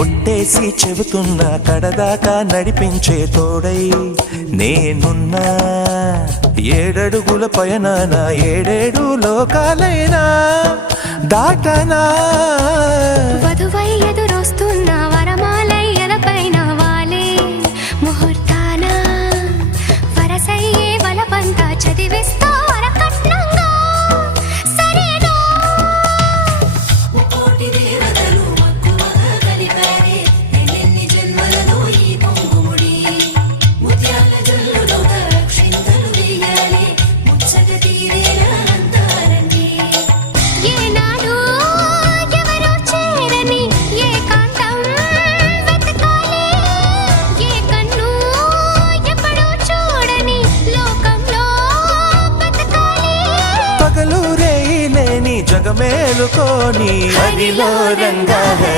ఒట్టేసి చెబుతున్నా కడదాకా నడిపించే తోడై నేనున్నా. 7 అడుగుల పయనాన 7 లోకాలైనా దాటనా. వధువై ఎదురొస్తున్న వరమాలయ్యలపైన వాలే ముహూర్తాన వరసయ్యే వలపంతా చదివిస్తా వరకట్నంగా. సరేనా? కోటి దేవతలు మక్కువగా కలిపారే ఎన్నెన్ని జన్మలలో ఈ పొంగుముడి. ముత్యాల జల్లులుగా క్షింతలు వేయాలి ముచ్చట తీరేలా అంతారండి. ఏనాడు ఎవరో చేరని ఏకాంతం వెతకాలి. ఏ కన్ను ఎప్పుడూ చూడని లోకంలో బతకాలి. పగలు రేయి లేని జగమేలుకోని హరిలో రంగా